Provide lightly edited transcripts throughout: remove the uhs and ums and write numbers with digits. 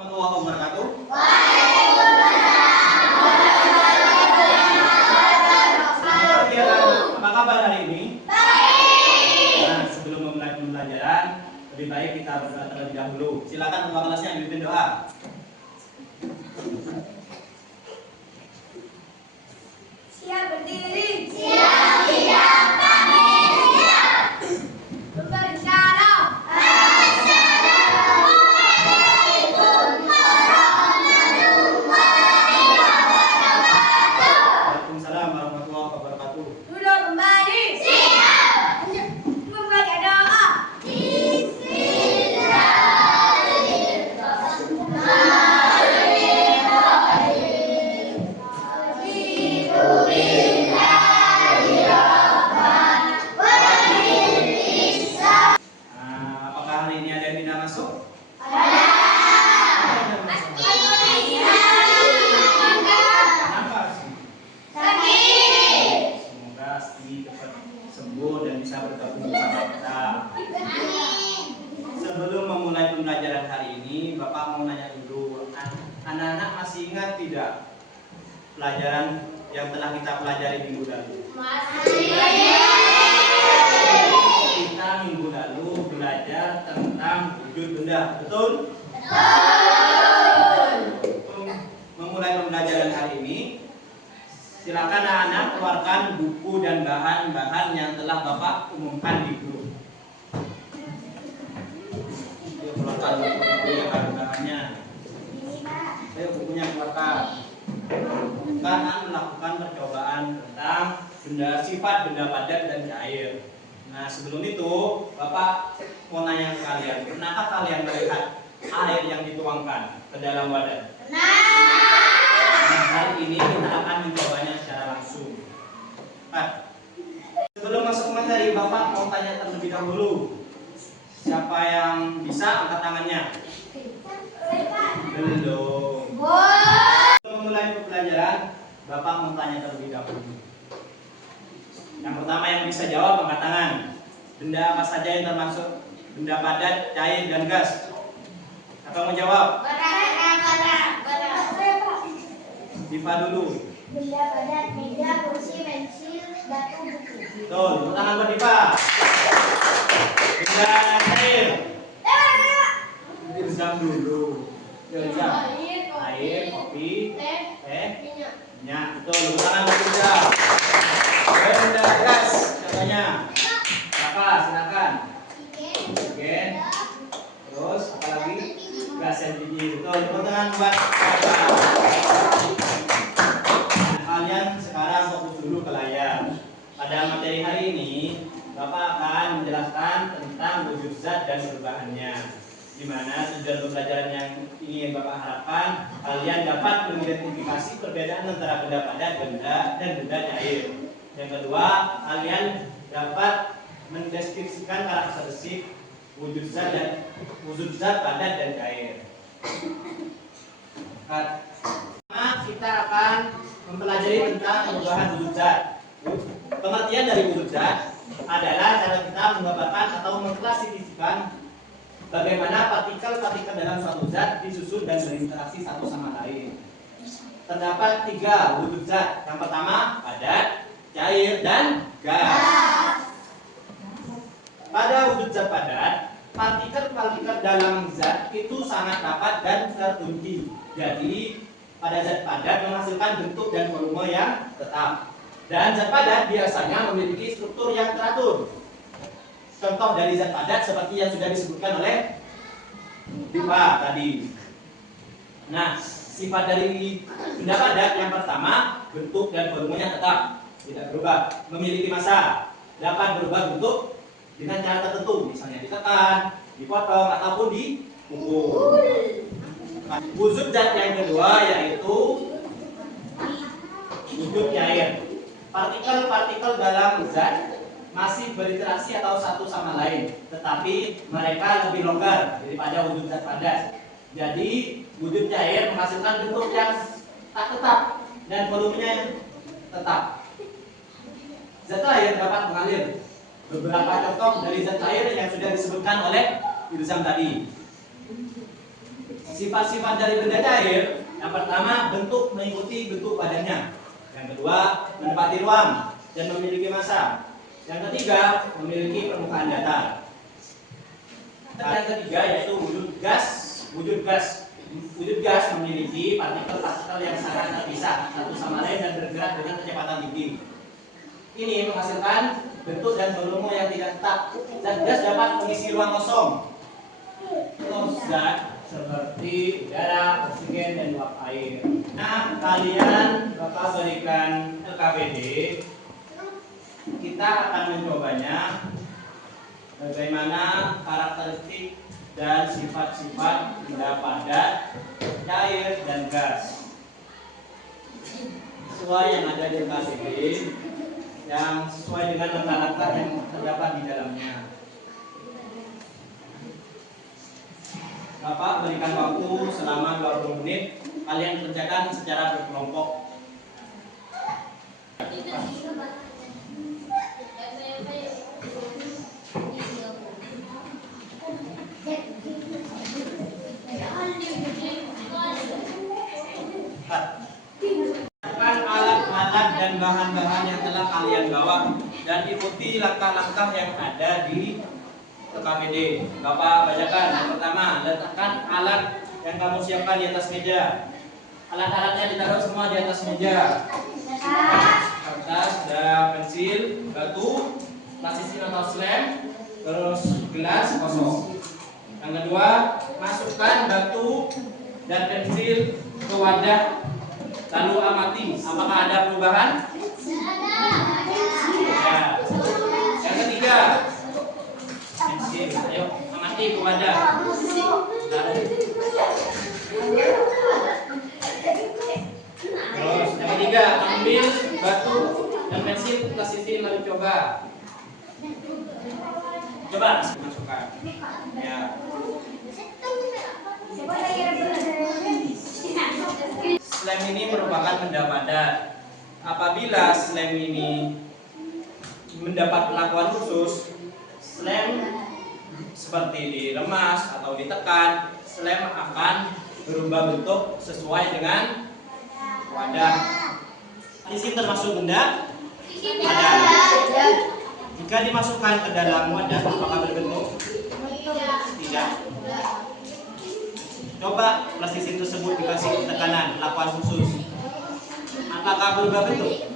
Warahmatullahi wabarakatuh. Apa kabar hari ini? Baik. Nah, sebelum memulai pembelajaran, lebih baik kita berdoa terlebih dahulu. Silakan ketua kelasnya dipimpin doa. Siap berdiri. Siap tidak kami siap. Berbicara. Assalamualaikum warahmatullahi wabarakatuh. Waalaikumsalam warahmatullahi wabarakatuh. Duduk kembali. Siap. Membaca doa. Apakah hari ini ada yang tidak masuk? Ada. Kenapa sih? Sakit. Semoga Asti cepat sembuh dan bisa bergabung bersama kita. Amin. Sebelum memulai pembelajaran hari ini, Bapak mau nanya dulu, anak-anak masih ingat tidak pelajaran yang telah kita pelajari minggu lalu? Kita minggu lalu belajar tentang wujud benda, betul? Memulai pembelajaran hari ini, silakan anak-anak keluarkan buku dan bahan-bahan yang telah Bapak umumkan di grup. Ayo keluarkan buku yang bahan-bahannya. Ayo bukunya keluarkan. Akan melakukan percobaan tentang sifat benda padat dan cair. Nah, sebelum itu Bapak mau nanya ke kalian, pernahkah kalian melihat air yang dituangkan ke dalam wadah? Nah, hari ini kita akan mencobanya secara langsung. Nah, sebelum masuk materi, Bapak mau tanya terlebih dahulu. Siapa yang bisa angkat tangannya? Belum. Sebelum memulai pembelajaran, Bapak mau tanya terlebih dahulu. Yang pertama yang bisa jawab angkat tangan. Benda apa saja yang termasuk benda padat, cair, dan gas? Siapa mau jawab? Diva dulu. Benda padat, meja, kursi, pensil, batu, buku. Betul, tepuk tangan buat Diva. Benda cair. Diresam dulu. Diresam. Air, kopi, teh, minyak. Betul, tepuk tangan buat Diva. Benda gas, contohnya. Silakan. Oke. Terus apa lagi? Gas LPG. Betul, tepuk tangan buat Bapak. Kalian sekarang fokus dulu ke layar. Pada materi hari ini, Bapak akan menjelaskan tentang wujud zat dan perubahannya. Di mana tujuan pembelajaran yang ingin Bapak harapkan, kalian dapat mengidentifikasi perbedaan antara benda padat, dan benda cair. Yang kedua, kalian dapat mendeskripsikan karakteristik wujud zat padat dan cair. Pertama, kita akan mempelajari tentang perubahan wujud zat. Pengertian dari wujud zat adalah cara kita menggambarkan atau mengklasifikasikan bagaimana partikel-partikel dalam suatu zat disusun dan berinteraksi satu sama lain. Terdapat 3 wujud zat. Yang pertama, padat, cair, dan gas. Pada wujud zat padat, partikel-partikel dalam zat itu sangat rapat dan terkunci. Jadi, pada zat padat menghasilkan bentuk dan volume yang tetap. Dan zat padat biasanya memiliki struktur yang teratur. Contoh dari zat padat seperti yang sudah disebutkan oleh Diva tadi. Nah, sifat dari benda padat yang pertama, bentuk dan volumenya tetap, tidak berubah. Memiliki massa, dapat berubah bentuk dengan cara tertentu, misalnya ditekan, dipotong, ataupun dipukul. Wujud zat yang kedua yaitu wujud cair. Partikel-partikel dalam zat masih berinteraksi atau satu sama lain, tetapi mereka lebih longgar daripada wujud zat padat. Jadi wujud cair menghasilkan bentuk yang tak tetap dan volumenya tetap. Zat cair dapat mengalir. Beberapa contoh dari zat cair yang sudah disebutkan oleh Irzam tadi. Sifat-sifat dari benda cair, yang pertama bentuk mengikuti bentuk badannya. Yang kedua, menempati ruang dan memiliki massa. Yang ketiga, memiliki permukaan datar. Yang ketiga yaitu wujud gas. Wujud gas memiliki partikel-partikel yang sangat terpisah satu sama lain dan bergerak dengan kecepatan tinggi. Ini menghasilkan bentuk dan volume yang tidak tetap. Dan gas dapat mengisi ruang kosong. Zat seperti udara, oksigen, dan uap air. Nah, kalian bakal berikan LKPD. Kita akan mencobanya bagaimana karakteristik dan sifat-sifat benda padat, cair, dan gas. Sesuai yang ada di LKPD, yang sesuai dengan langkah-langkah yang terdapat di dalamnya. Bapak berikan waktu selama 20 menit. Kalian kerjakan secara berkelompok. Alat-alat dan bahan-bahan yang telah kalian bawa dan ikuti langkah-langkah yang ada di LKPD. Bapak bacakan. Yang pertama, letakkan alat yang kamu siapkan di atas meja. Alat-alatnya ditaruh semua di atas meja. Kertas, ada pensil, batu, plasisin atau slem, terus gelas kosong. Yang kedua, masukkan batu dan pensil ke wadah, lalu amati apakah ada perubahan. Ya. Yang ketiga, pensil, ayo amati ke wadah. Terus yang ketiga, ambil batu dan pensil, plasisin lalu coba. Masukkan. Ya. Slem ini merupakan benda padat. Apabila slem ini mendapat perlakuan khusus, slem seperti diremas atau ditekan, slem akan berubah bentuk sesuai dengan wadah. Di sini termasuk benda padat. Jika dimasukkan ke dalam wadah, apakah berbentuk? Tidak. Coba plastisin tersebut dikasih tekanan, perlakuan khusus. Apakah berubah bentuk?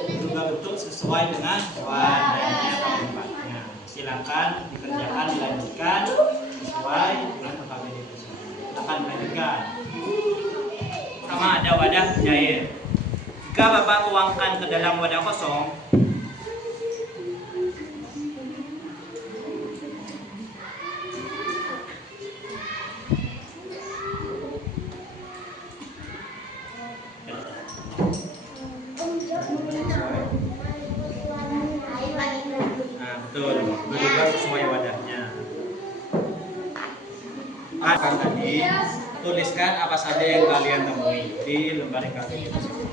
Berubah bentuk sesuai dengan wadahnya atau tempatnya. Silakan dikerjakan, dilanjutkan sesuai dengan LKPD tersebut. Silakan dilanjutkan. Pertama ada wadah cair. Jika Bapak tuangkan ke dalam wadah kosong, betul, berubah sesuai wadahnya. Akan tadi tuliskan apa saja yang kalian temui di lembar LKPD tersebut.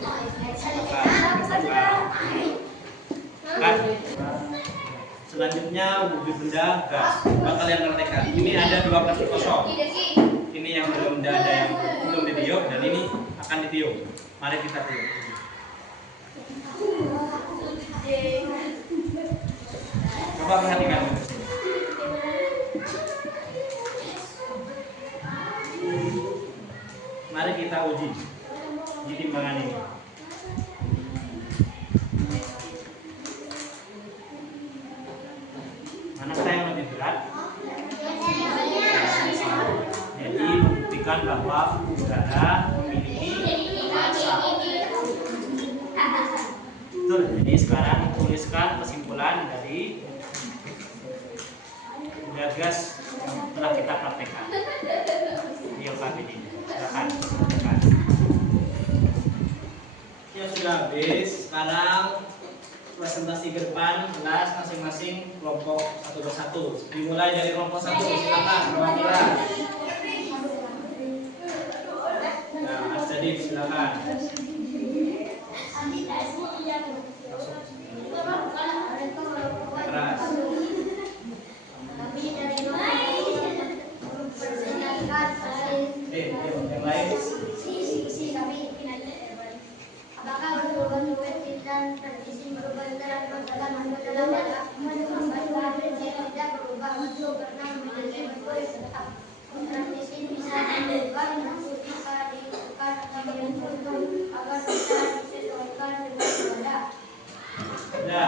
Selanjutnya wujud benda gas. Coba kalian praktekkan. Ini ada dua plastik kosong. Ini yang belum ada, yang belum ditiup, dan ini akan ditiup. Mari kita tiup. Coba perhatikan. Mari kita uji di timbangan ini. Manakah yang lebih berat? Jadi buktikan bahwa udara memiliki massa. Betul. Jadi sekarang tuliskan kesimpulan dari gas yang telah kita praktekkan di LKPD. Silakan. Ya sudah habis. Sekarang presentasi ke depan kelas masing-masing kelompok satu persatu. Dimulai dari kelompok 1. Silakan perwakilan. Nah, Jadi silakan. Keras. Yang lain. Apakah perubahan website dan tradisi berubah dalam tidak berubah untuk karena memiliki bentuk yang tetap. Tradisi bisa berubah ketika ditukar atau dibentuk agar bisa disesuaikan dengan ibadah. Ada.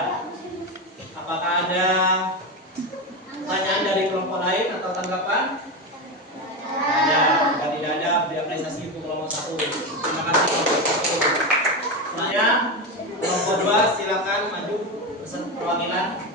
Apakah ada pertanyaan dari kelompok lain atau tanggapan? Ada. Jika tidak ada, beri apresiasi untuk kelompok 1. Terima kasih kelompok 1. Selanjutnya, kelompok 2 silakan maju pesan perwakilan.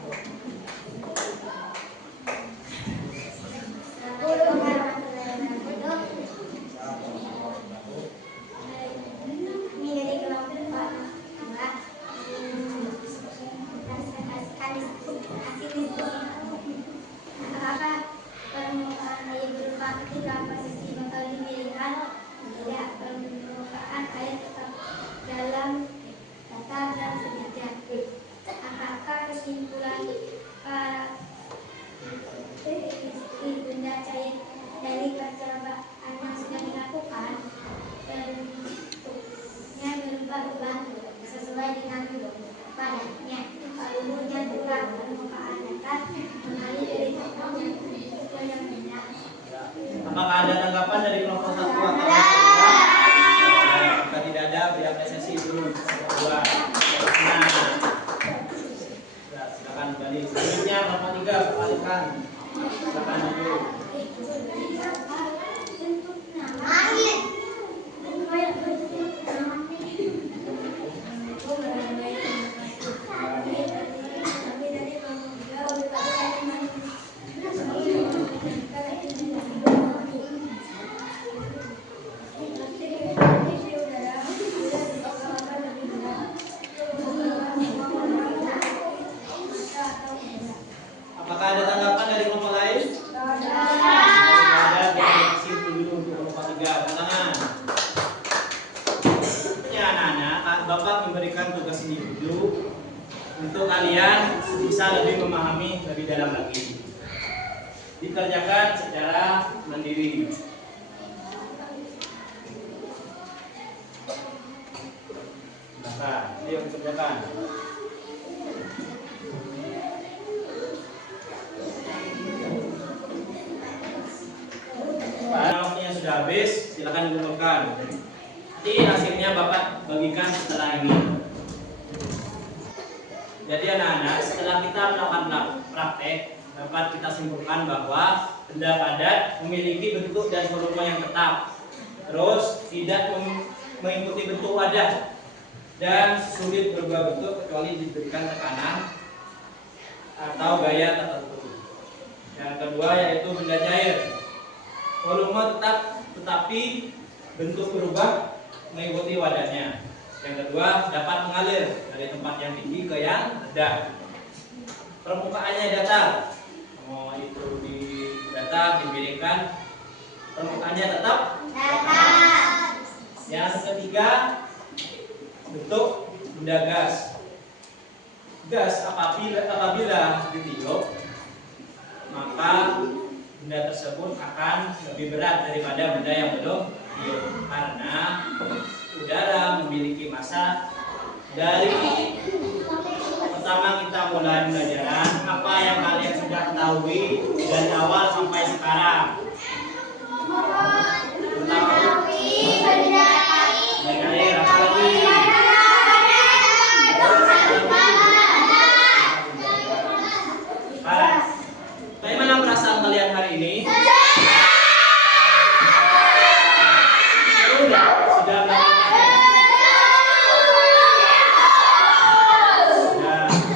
Apakah permukaan air berupa ketika posisi bakal dipilihkan? Tidak, permukaan air tetap dalam datar dan sejajar. Apakah kesimpulan para benda cair dari percobaan yang sudah dilakukan bentuknya berubah-ubah sesuai dengan padatnya. Umumnya turun permukaan datar mengalir dari tempat yang rendah. Apakah ada tanggapan dari kelompok 1 atau kelompok 2? Jika tidak ada, beri apresiasi dulu kelompok 2. Nah, silakan kembali. Selanjutnya kelompok 3 perwakilan. Silakan maju. Apakah ada tanggapan dari kelompok lain? Ada, beri dulu untuk kelompok 3. Tangan. Ya anak-anak, Bapak memberikan tugas individu untuk kalian bisa lebih memahami lebih dalam lagi. Dikerjakan secara mandiri. Nah, yuk kerjakan. Karena waktunya sudah habis, silakan dikumpulkan. Nanti hasilnya Bapak bagikan setelah ini. Jadi anak-anak, setelah kita melakukan praktek, dapat kita simpulkan bahwa benda padat memiliki bentuk dan volume yang tetap. Terus tidak mengikuti bentuk wadah dan sulit berubah bentuk kecuali diberikan tekanan atau gaya tertentu. Yang kedua yaitu benda cair. Volume tetap tetapi bentuk berubah mengikuti wadahnya. Yang kedua dapat mengalir dari tempat yang tinggi ke yang rendah. Permukaannya datar. Itu di datar dimiringkan. Permukaannya tetap datar. Yang ketiga bentuk benda gas. Gas apabila ditiup maka benda tersebut akan lebih berat daripada benda yang belum ditiup karena udara memiliki massa. Dari pertama kita mulai pembelajaran, apa yang kalian sudah ketahui dari awal sampai sekarang? Bagaimana perasaan kalian hari ini?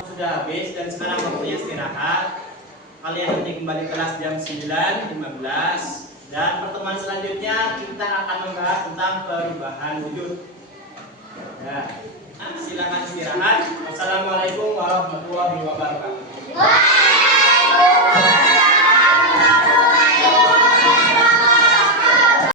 Sudah habis dan sekarang waktunya istirahat. Kalian nanti kembali kelas jam 9.15 dan pertemuan selanjutnya kita akan membahas tentang perubahan wujud.